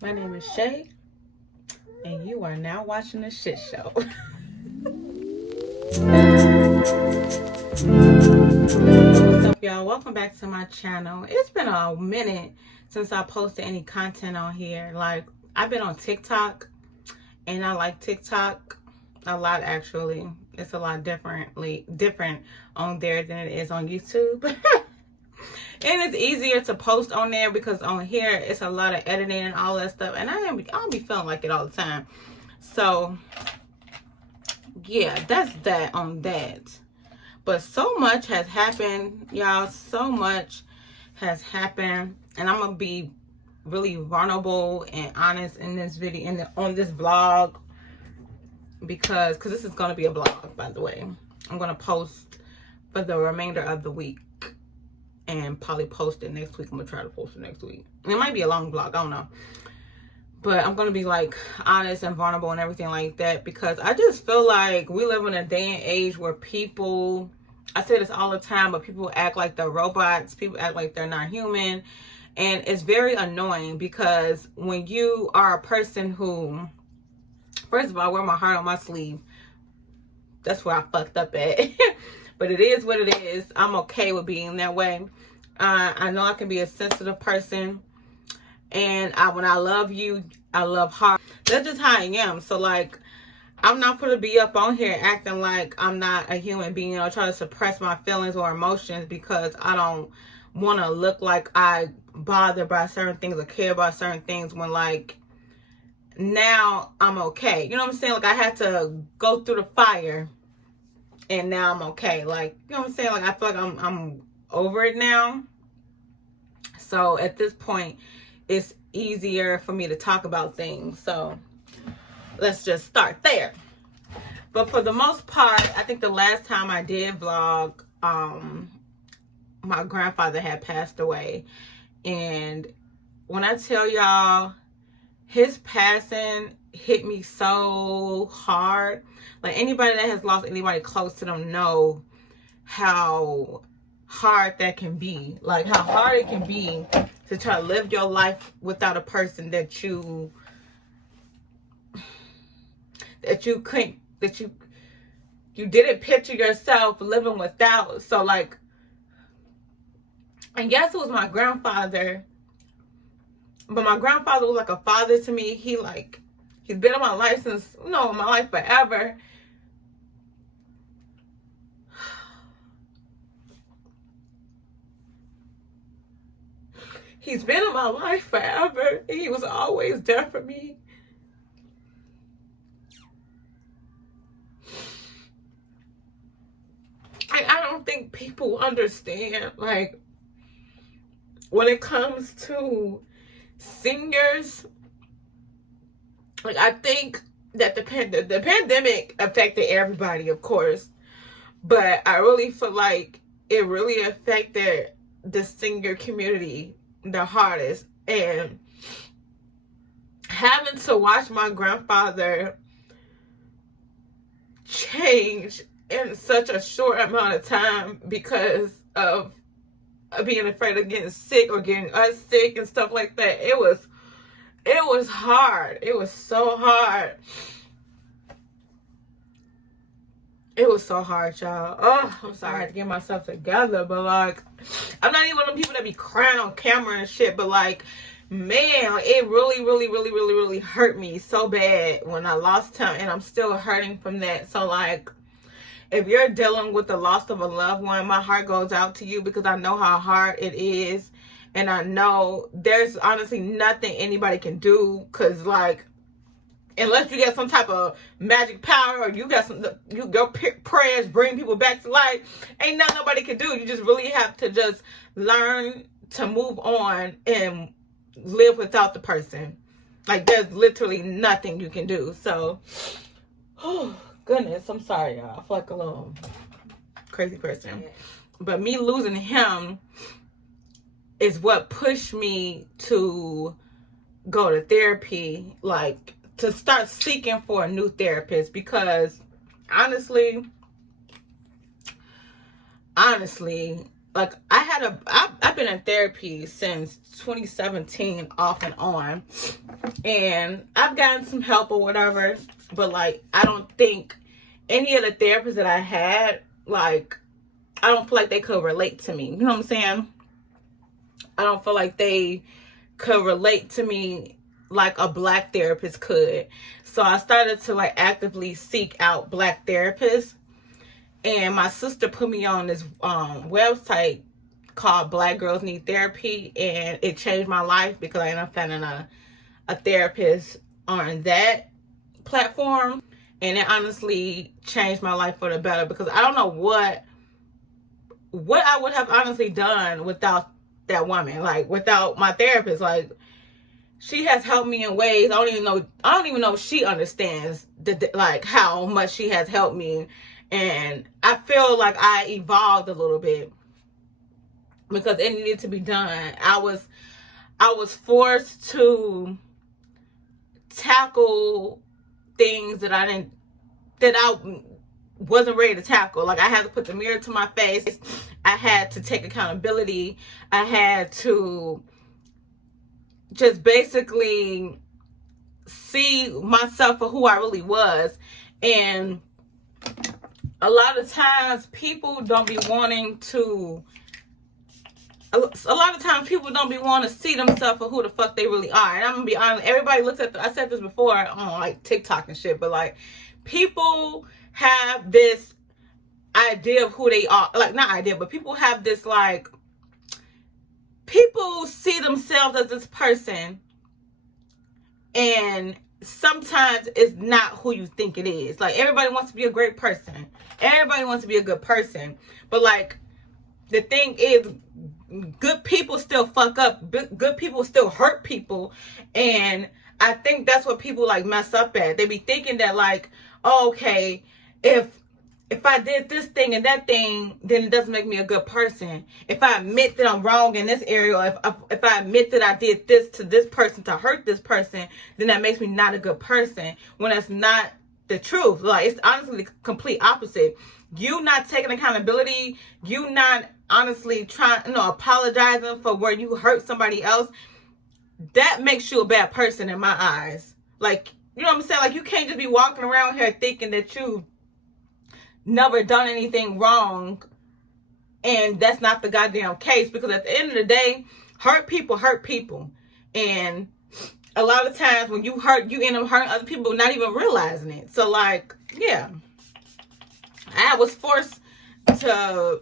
My name is Shay, and you are now watching The Shit Show. What's up, y'all? Welcome back to my channel. It's been a minute since I posted any content on here. Like, I've been on TikTok, and I like TikTok a lot, actually. It's a lot different on there than it is on YouTube. And it's easier to post on there because on here it's a lot of editing and all that stuff, and I don't be feeling like it all the time. So yeah, that's that on that. But so much has happened, y'all. So much has happened, and I'm gonna be really vulnerable and honest in this video, on this vlog, because this is gonna be a vlog, by the way. I'm gonna post for the remainder of the week, and probably post it next week. I'm gonna try to post it next week. It might be a long vlog, I don't know, but I'm gonna be like honest and vulnerable and everything like that, because I just feel like we live in a day and age where people, I say this all the time, but people act like they're robots. People act like they're not human, and it's very annoying, because when you are a person who, first of all, I wear my heart on my sleeve. That's where I fucked up at. But it is what it is. I'm okay with being that way. I know I can be a sensitive person, and when I love you, I love hard. That's just how I am. So like, I'm not going to be up on here acting like I'm not a human being or try to suppress my feelings or emotions because I don't want to look like I bother by certain things or care about certain things, when like now I'm okay. You know what I'm saying? Like, I had to go through the fire, and now I'm okay. Like, you know what I'm saying? Like, I feel like I'm over it now. So at this point, it's easier for me to talk about things. So let's just start there. But for the most part, I think the last time I did vlog, my grandfather had passed away. And when I tell y'all, his passing hit me so hard. Like, anybody that has lost anybody close to them know how hard that can be. Like, how hard it can be to try to live your life without a person that you couldn't, that you didn't picture yourself living without. So like, and yes, it was my grandfather, but my grandfather was like a father to me. He's been in my life since, my life forever. He's been in my life forever, and he was always there for me. And I don't think people understand, like, when it comes to seniors, like, I think that the pandemic affected everybody, of course, but I really feel like it really affected the senior community the hardest. And having to watch my grandfather change in such a short amount of time because of being afraid of getting sick or getting us sick and stuff like that, it was hard. It was so hard. It was so hard, y'all. Oh, I'm sorry, I had to get myself together, but like, I'm not even one of them people that be crying on camera and shit, but like, man, it really hurt me so bad when I lost him, and I'm still hurting from that. So like, if you're dealing with the loss of a loved one, my heart goes out to you, because I know how hard it is, and I know there's honestly nothing anybody can do, because like, unless you get some type of magic power, or you got your prayers bring people back to life, ain't nothing nobody can do. You just really have to just learn to move on and live without the person. Like, there's literally nothing you can do. So, oh goodness, I'm sorry, y'all. I feel like a little crazy person. But me losing him is what pushed me to go to therapy, like, to start seeking for a new therapist, because honestly, like I've been in therapy since 2017 off and on, and I've gotten some help or whatever, but like I don't think any of the therapists that I had, like, I don't feel like they could relate to me. You know what I'm saying? I don't feel like they could relate to me like a black therapist could. So I started to like actively seek out black therapists. And my sister put me on this website called Black Girls Need Therapy, and it changed my life because I ended up finding a therapist on that platform, and it honestly changed my life for the better, because I don't know what I would have honestly done without that woman, like without my therapist. Like, she has helped me in ways I don't even know if she understands like how much she has helped me. And I feel like I evolved a little bit because it needed to be done. I was forced to tackle things that I wasn't ready to tackle. Like, I had to put the mirror to my face. I had to take accountability. I had to just basically see myself for who I really was. And a lot of times people don't be wanting to see themselves for who the fuck they really are. And I'm gonna be honest, everybody looks at I said this before on like TikTok and shit, but like, people have this idea of who they are. Like, not idea, but people have this, like, people see themselves as this person, and sometimes it's not who you think it is. Like, everybody wants to be a great person. Everybody wants to be a good person. But like, the thing is, good people still fuck up. Good people still hurt people. And I think that's what people like mess up at. They be thinking that like, oh, okay, if I did this thing and that thing, then it doesn't make me a good person. If I admit that I'm wrong in this area, or if I admit that I did this to this person to hurt this person, then that makes me not a good person. When that's not the truth. Like, it's honestly the complete opposite. You not taking accountability, you not honestly trying, apologizing for where you hurt somebody else, that makes you a bad person in my eyes. Like, you know what I'm saying? Like, you can't just be walking around here thinking that you never done anything wrong, and that's not the goddamn case. Because at the end of the day, hurt people. And a lot of times when you hurt, you end up hurting other people not even realizing it. So like, yeah, I was forced to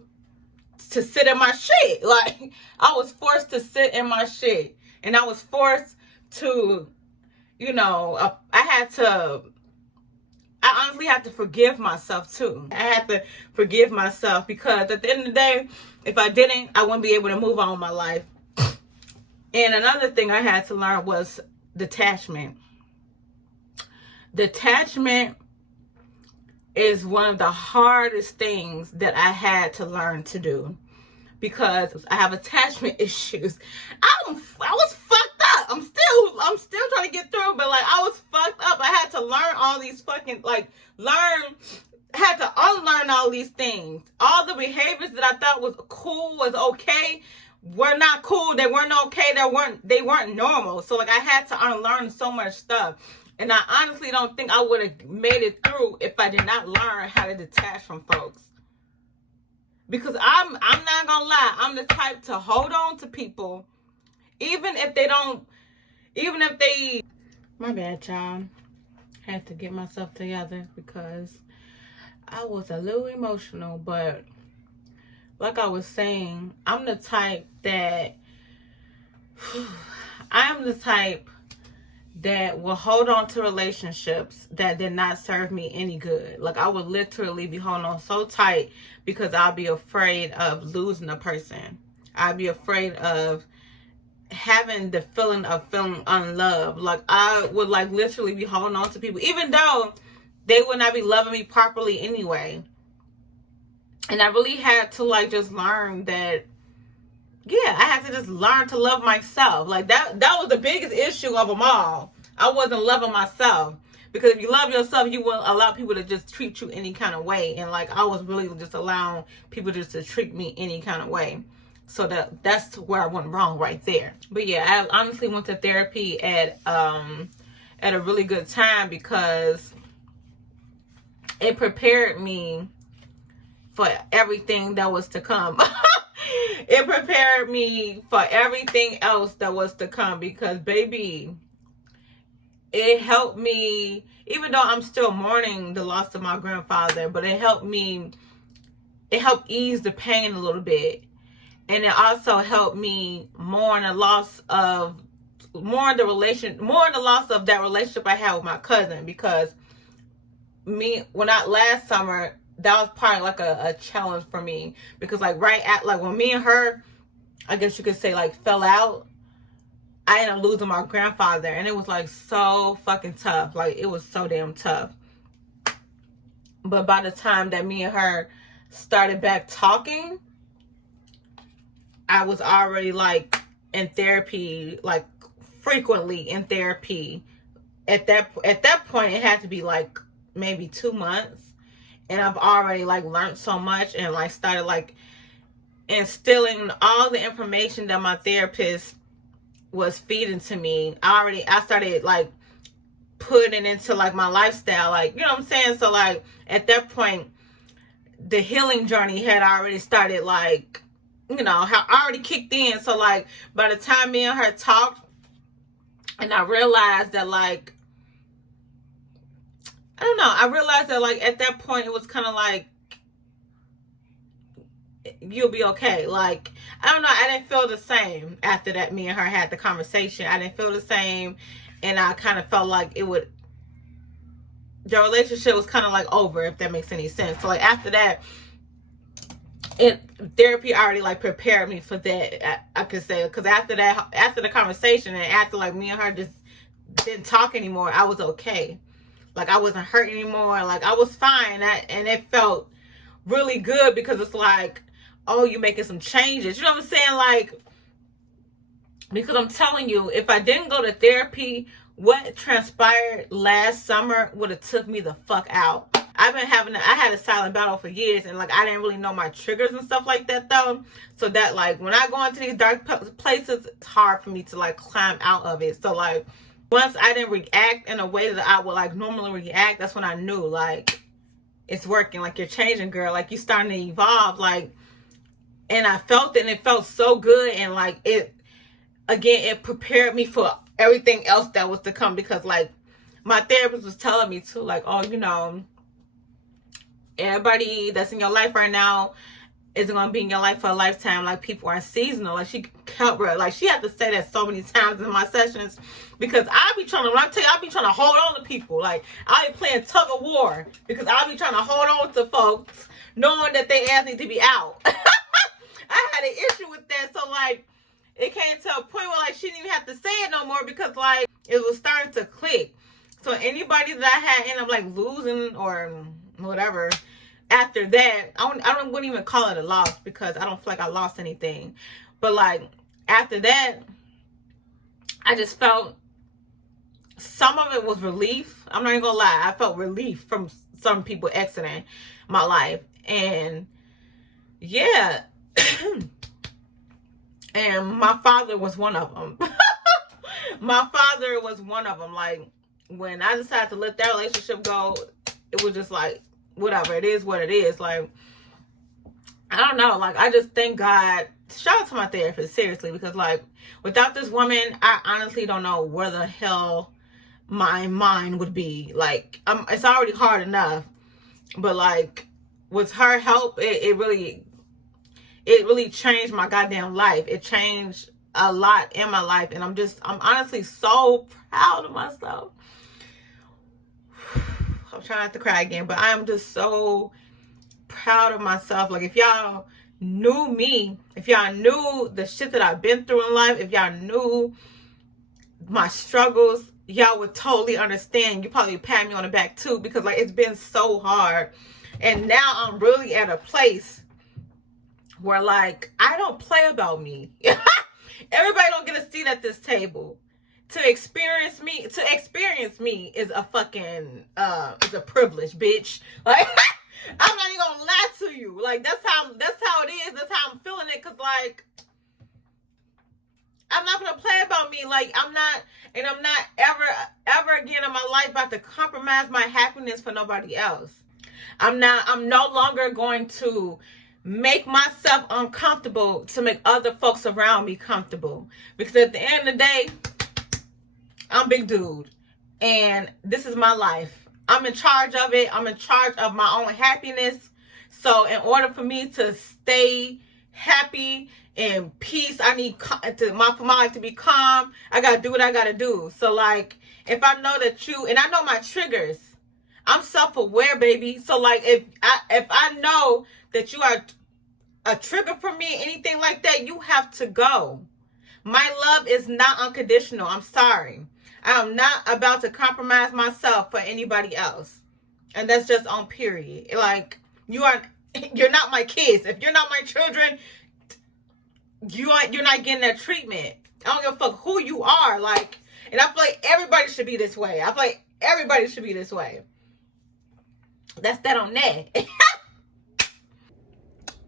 sit in my shit. Like, I was forced to sit in my shit, and I was forced to, I honestly had to forgive myself too. I had to forgive myself, because at the end of the day, if I didn't, I wouldn't be able to move on with my life. And another thing I had to learn was detachment. Detachment is one of the hardest things that I had to learn to do, because I have attachment issues. I was fucked up. I'm still trying to get through, but like, I was fucked up. I had to learn all these fucking, had to unlearn all these things. All the behaviors that I thought was cool, was okay, were not cool. They weren't okay. They weren't normal. So like, I had to unlearn so much stuff. And I honestly don't think I would have made it through if I did not learn how to detach from folks. Because I'm not gonna lie, I'm the type to hold on to people, even if they, my bad, y'all. Had to get myself together because I was a little emotional. But like I was saying, I'm the type that, will hold on to relationships that did not serve me any good. Like, I would literally be holding on so tight because I'll be afraid of losing a person. I'd be afraid of having the feeling of feeling unloved. Like, I would like literally be holding on to people, even though they would not be loving me properly anyway. And I really had to like just learn that, yeah, I had to just learn to love myself. Like, that was the biggest issue of them all. I wasn't loving myself. Because if you love yourself, you won't allow people to just treat you any kind of way. And like, I was really just allowing people just to treat me any kind of way. So that's where I went wrong right there. But yeah, I honestly went to therapy at a really good time because it prepared me for everything that was to come. It prepared me for everything else that was to come because, baby, it helped me, even though I'm still mourning the loss of my grandfather, but it helped ease the pain a little bit. And it also helped me mourn the loss of that relationship I had with my cousin, because last summer, that was probably like a challenge for me, because like when me and her, I guess you could say, like fell out, I ended up losing my grandfather, and it was like so fucking tough. Like it was so damn tough. But by the time that me and her started back talking, I was already like in therapy, like frequently in therapy. At that point, it had to be like maybe 2 months. And I've already like learned so much and like started like instilling all the information that my therapist was feeding to me. I started like putting it into like my lifestyle, like, you know what I'm saying? So like at that point, the healing journey had already started, like, you know, already kicked in. So like by the time me and her talked, and I realized that like, I don't know, I realized that like at that point it was kind of like, you'll be okay. Like, I don't know, I didn't feel the same after that me and her had the conversation. I didn't feel the same, and I kind of felt like the relationship was kind of like over, if that makes any sense. So like after that, therapy already like prepared me for that, I could say, because after the conversation, and after like me and her just didn't talk anymore, I was okay. Like I wasn't hurt anymore. Like I was fine. And it felt really good, because it's like, oh, you're making some changes. You know what I'm saying? Like, because I'm telling you, if I didn't go to therapy, what transpired last summer would have took me the fuck out. I had a silent battle for years, and like I didn't really know my triggers and stuff like that though. So that like when I go into these dark places, it's hard for me to like climb out of it. So like once I didn't react in a way that I would like normally react, that's when I knew like it's working. Like you're changing, girl. Like you're starting to evolve. Like, and I felt it, and it felt so good, and like it prepared me for everything else that was to come, because like my therapist was telling me too, like, oh, you know, everybody that's in your life right now isn't gonna be in your life for a lifetime. Like people are seasonal. Like she had to say that so many times in my sessions, because I be trying to hold on to people. Like I be playing tug of war, because I be trying to hold on to folks knowing that they ass need to be out. I had an issue with that. So like it came to a point where like she didn't even have to say it no more, because like it was starting to click. So anybody that I had ended up like losing or whatever after that, I wouldn't even call it a loss, because I don't feel like I lost anything. But like after that, I just felt some of it was relief. I'm not even gonna lie, I felt relief from some people exiting my life. And yeah. And my father was one of them. My father was one of them. Like when I decided to let that relationship go, it was just like, whatever, it is what it is. Like, I don't know. Like, I just thank God. Shout out to my therapist, seriously, because like without this woman, I honestly don't know where the hell my mind would be. Like, it's already hard enough, but like with her help, it really changed my goddamn life. It changed a lot in my life, and I'm honestly so proud of myself. I'm trying not to cry again, but I am just so proud of myself. Like if y'all knew me, if y'all knew the shit that I've been through in life, if y'all knew my struggles, y'all would totally understand. You probably pat me on the back too, because like it's been so hard. And now I'm really at a place where like I don't play about me. Everybody don't get a seat at this table. To experience me is a fucking is a privilege, bitch. Like I'm not even gonna lie to you. Like that's how it is. That's how I'm feeling it. Cause like I'm not gonna play about me. Like, I'm not ever again in my life about to compromise my happiness for nobody else. I'm no longer going to make myself uncomfortable to make other folks around me comfortable. Because at the end of the day, I'm big dude. And this is my life. I'm in charge of it. I'm in charge of my own happiness. So in order for me to stay happy and peace, I need for my life to be calm. I gotta do what I gotta do. So like, if I know that and I know my triggers, I'm self-aware, baby. So like, if I know that you are a trigger for me, anything like that, you have to go. My love is not unconditional. I'm sorry. I'm not about to compromise myself for anybody else. And that's just on period. Like, you're not my kids. If you're not my children, you're not getting that treatment. I don't give a fuck who you are. Like, and I feel like everybody should be this way. I feel like everybody should be this way. That's that on that.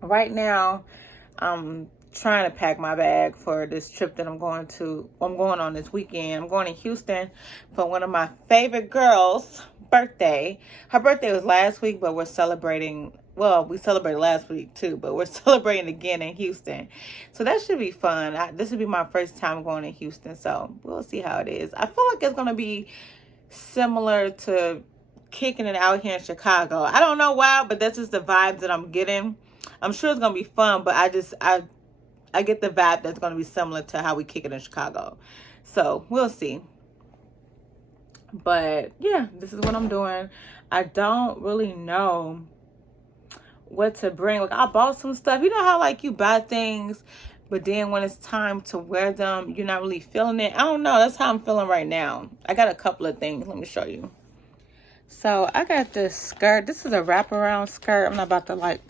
Right now, I'm trying to pack my bag for this trip that I'm going on this weekend. I'm going to Houston for one of my favorite girls' birthday. Her birthday was last week, but we're celebrating. Well, we celebrated last week too, but we're celebrating again in Houston. So that should be fun. This will be my first time going to Houston, so we'll see how it is. I feel like it's going to be similar to kicking it out here in Chicago. I don't know why, but that's just the vibes that I'm getting. I'm sure it's going to be fun, but I get the vibe that's going to be similar to how we kick it in Chicago. So we'll see. But yeah, this is what I'm doing. I don't really know what to bring. Like, I bought some stuff. You know how like you buy things, but then when it's time to wear them, you're not really feeling it. I don't know. That's how I'm feeling right now. I got a couple of things. Let me show you. So I got this skirt. This is a wraparound skirt. I'm not about to like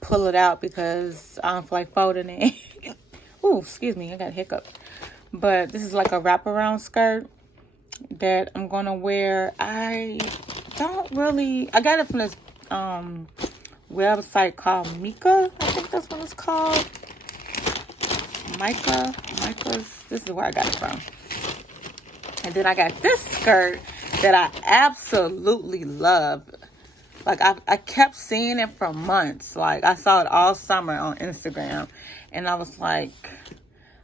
pull it out because I don't feel like folding it. Ooh, excuse me, I got a hiccup. But this is like a wraparound skirt that I'm gonna wear. I got it from this website called Mika. I think that's what it's called. Micah's. This is where I got it from. And then I got this skirt that I absolutely love. Like, I kept seeing it for months. Like, I saw it all summer on Instagram. And I was like,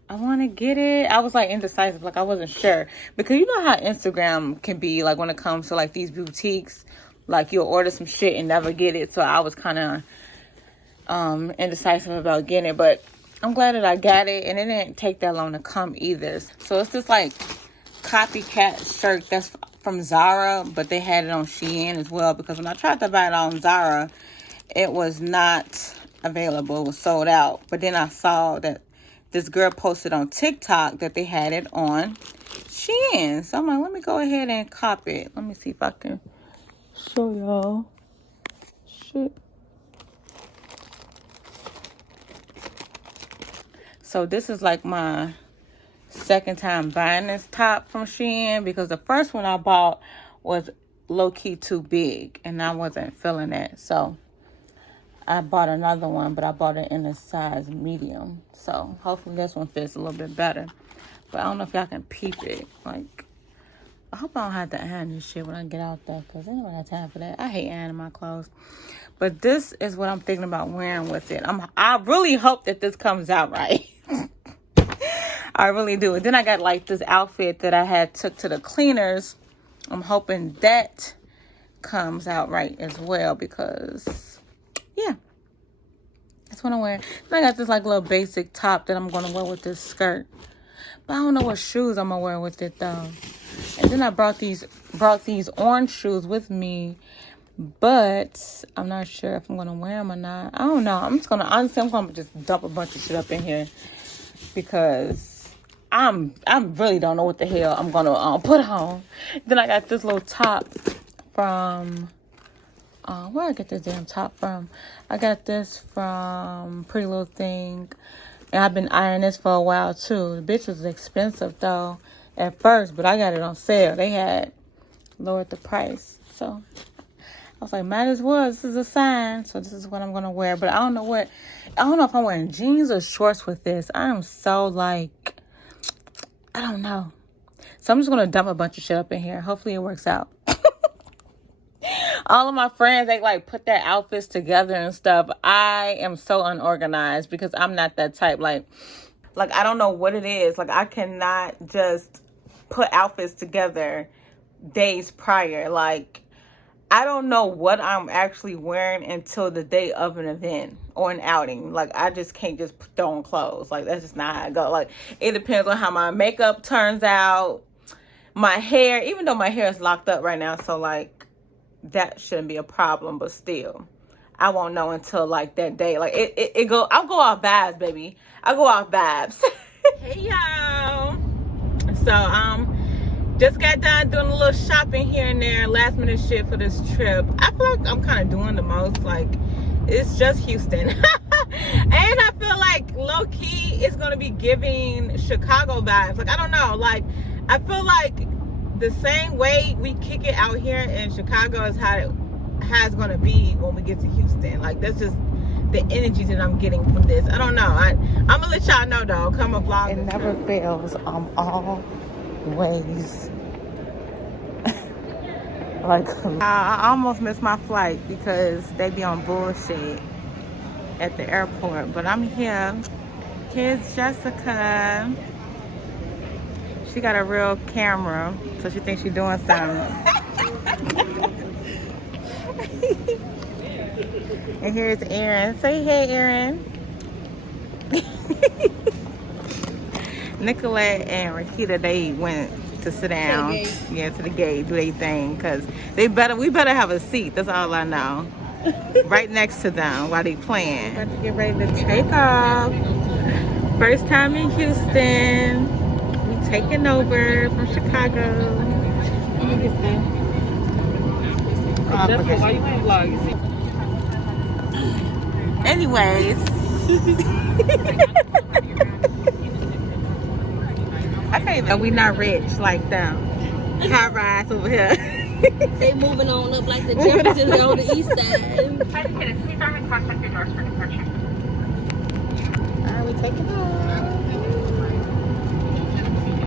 I want to get it. I was, like, indecisive. Like, I wasn't sure. Because you know how Instagram can be, like, when it comes to, like, these boutiques. Like, you'll order some shit and never get it. So, I was kind of indecisive about getting it. But I'm glad that I got it. And it didn't take that long to come either. So, it's this, like, copycat shirt that's from Zara, but they had it on Shein as well, because when I tried to buy it on Zara, it was not available. It was sold out. But then I saw that this girl posted on TikTok that they had it on Shein. So I'm like, let me go ahead and cop it. Let me see if I can show y'all. Shit. So this is like my second time buying this top from Shein, because the first one I bought was low-key too big and I wasn't feeling it. So I bought another one, but I bought it in a size medium. So hopefully this one fits a little bit better. But I don't know if y'all can peep it. Like, I hope I don't have to iron this shit when I get out there, because I don't have time for that. I hate ironing my clothes. But this is what I'm thinking about wearing with it. I really hope that this comes out right. I really do. And then I got like this outfit that I had took to the cleaners. I'm hoping that comes out right as well, because yeah, that's what I'm wearing. Then I got this like little basic top that I'm gonna wear with this skirt, but I don't know what shoes I'm gonna wear with it though. And then I brought these orange shoes with me, but I'm not sure if I'm gonna wear them or not. I don't know. I'm gonna just dump a bunch of shit up in here, because I really don't know what the hell I'm gonna put on. Then I got this little top from where I get this damn top from? I got this from Pretty Little Thing, and I've been eyeing this for a while too. The bitch was expensive though at first, but I got it on sale. They had lowered the price, so I was like, might as well. This is a sign, so this is what I'm gonna wear. But I don't know if I'm wearing jeans or shorts with this. I am so like, I don't know. So I'm just going to dump a bunch of shit up in here. Hopefully it works out. All of my friends, they like put their outfits together and stuff. I am so unorganized because I'm not that type. Like I don't know what it is. Like I cannot just put outfits together days prior. Like I don't know what I'm actually wearing until the day of an event or an outing. Like I just can't just throw on clothes. Like that's just not how I go. Like it depends on how my makeup turns out. My hair, even though my hair is locked up right now, so like that shouldn't be a problem, but still I won't know until like that day. Like I'll go off vibes, baby. I'll go off vibes. Hey y'all. So just got done doing a little shopping here and there, last minute shit for this trip. I feel like I'm kind of doing the most. Like it's just Houston. And I feel like low key it's gonna be giving Chicago vibes. Like I don't know, like I feel like the same way we kick it out here in Chicago is how it's going to be when we get to Houston. Like, that's just the energy that I'm getting from this. I don't know. I'm going to let y'all know, though. Come a vlog. It never fails. I'm always... like, I almost missed my flight because they be on bullshit at the airport. But I'm here. Here's Jessica. She got a real camera, so she thinks she's doing something. And here's Erin. Say hey, Erin. Nicolette and Rakita, they went to sit down. Yeah, to the gate, do their thing, because we better have a seat. That's all I know. Right next to them while they playing. About to get ready to take off. First time in Houston. Taking over from Chicago. Anyways. I can't even. We not rich like them. High rise over here. They moving on up like the Jeffersons on the east side. Alright, we taking off.